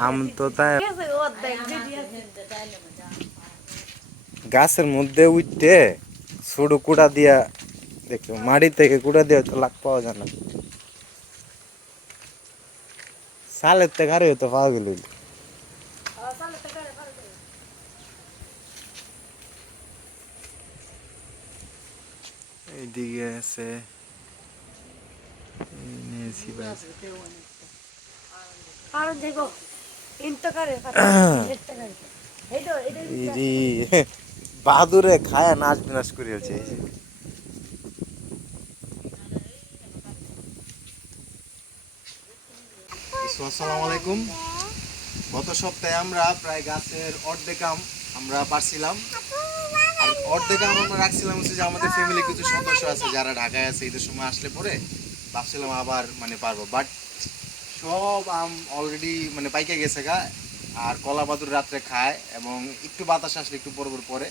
আম তো তাই গাছের মধ্যে উঠতে ছোট কুড়া দিয়া দেখো মাটি থেকে কুড়া দিয়ে তো লাগ পাওয়া যায় না সালের থেকে আরে তো পাওয়া গেল এইদিকে আছে বাহাদুরে খায়া নাচ নাচ করিয়াছে আসসালামু আলাইকুম গত সপ্তাহে আমরা প্রায় গাছের অর্ধেক আম আমরা পারছিলাম আর অর্ধেক আম আমরা রাখছিলাম হচ্ছে যে আমাদের ফ্যামিলি কিছু সদস্য আছে যারা ঢাকায় আছে ঈদের সময় আসলে পরে ভাবছিলাম আবার মানে পারবো বাট সব আম অলরেডি মানে পাইকে গেছে গা আর কলা বাদুর রাত্রে খায় এবং একটু বাতাস আসলে একটু পরে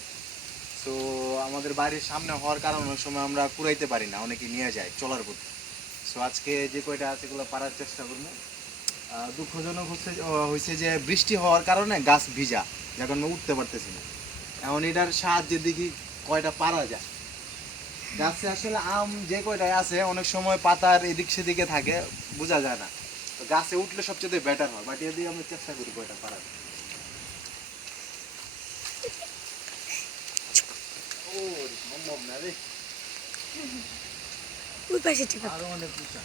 তো আমাদের বাড়ির সামনে হওয়ার কারণে অনেক সময় আমরা কুড়াইতে পারি না অনেকে নিয়ে যায় চলার পথে সো আজকে যে কয়টা আছে এগুলো পারার চেষ্টা করবো দুঃখজনক হচ্ছে যে বৃষ্টি হওয়ার কারণে গাছ ভিজা যার কারণে উঠতে পারতেছি না এখন এটার সাহায্যে দেখি কয়টা পারা যায় গাছে আসলে আম যে কয়টায় আছে অনেক সময় পাতার এদিক সেদিকে থাকে বোঝা যায় না তো গাছে উঠলে সবচেয়ে বেটার হয় বাট এদিকে আমরা চেষ্টা করি কয়টা পারার ও সম্ভব না রে ওই পাশে ঠিক আছে আরো অনেক উঁচা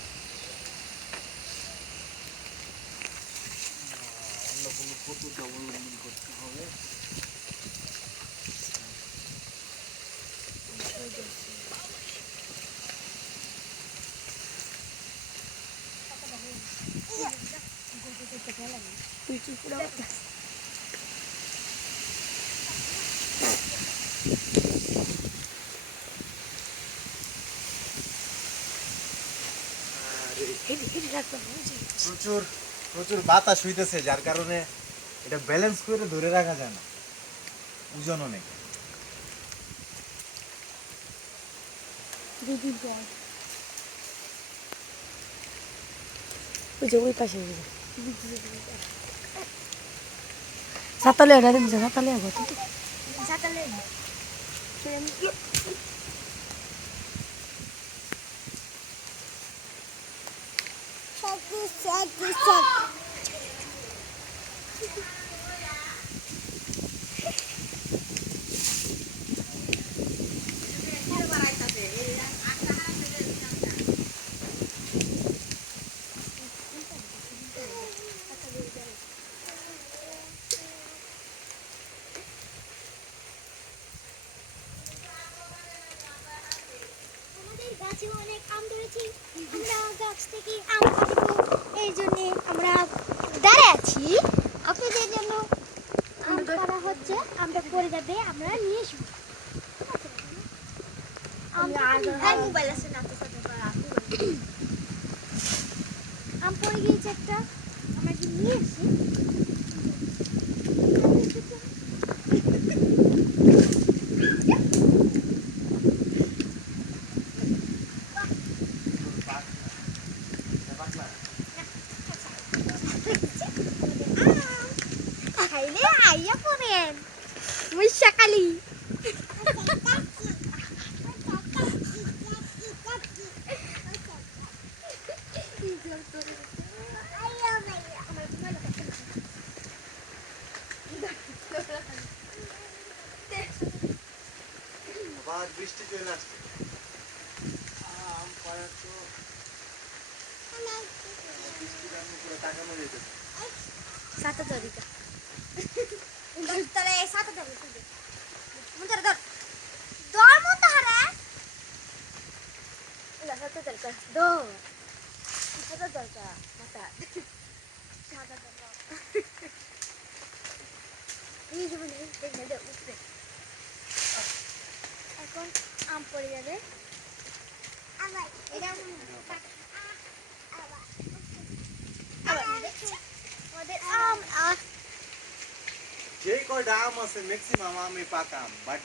অন্য কোনো পদ্ধতি অবলম্বন করতে হবে প্রচুর প্রচুর বাতাস হইতেছে যার কারণে এটা ব্যালেন্স করে ধরে রাখা যায় না ওজন অনেক সাতালে সাতালে সাতালে গাছে অনেক আম ধরেছি আমরা গাছ থেকে আম পাড়বো এই জন্য আমরা দাঁড়িয়ে আছি আপনাদের জন্য আম পাড়া হচ্ছে আমটা পড়ে যাবে আমরা নিয়ে আসবো মোবাইল আছে না আম পড়ে গিয়েছে একটা আমরা কি নিয়ে আসি আইয়া পড়েন মুশাকালি বৃষ্টি চলে আসছে আম পাড়া তো বৃষ্টির আমি পুরো তাকানো যেতেছে সাত তারিখ তাহলে সাত তারিখ মুন্তার ধর ধর মুন্তারে না সাত তারিখ দো সাত তারিখ মাতা সাত তারিখ এই যে বলে দেখে দে উপরে এখন আম পড়ে যাবে আবার এটা আমাদের আম যে কয়টা আম আছে ম্যাক্সিমাম আমই পাকা আম বাট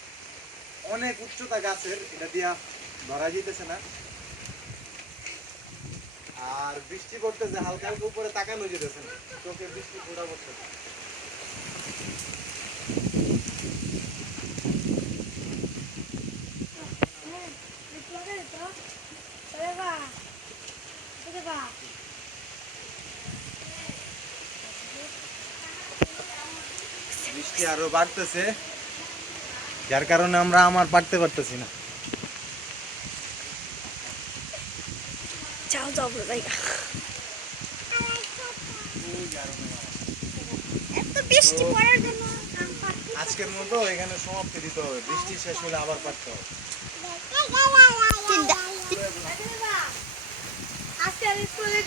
অনেক উচ্চতা গাছের এটা দিয়া ধরা যেতেছে না আর বৃষ্টি পড়তেছে, হালকা হালকা উপরে তাকানো যেতেছে না, চোখে বৃষ্টি পড়া পড়তেছে। বৃষ্টি আরো বাড়তেছে, যার কারণে আমরা আমার পারতে পারতেছি না। যাও যাও জায়গা এত বৃষ্টি পড়ার জন্য আজকের মতো এখানে সমাপ্তি দিতে হবে, বৃষ্টি শেষ হলে আবার পারতে হবে। আজকে স্কুলে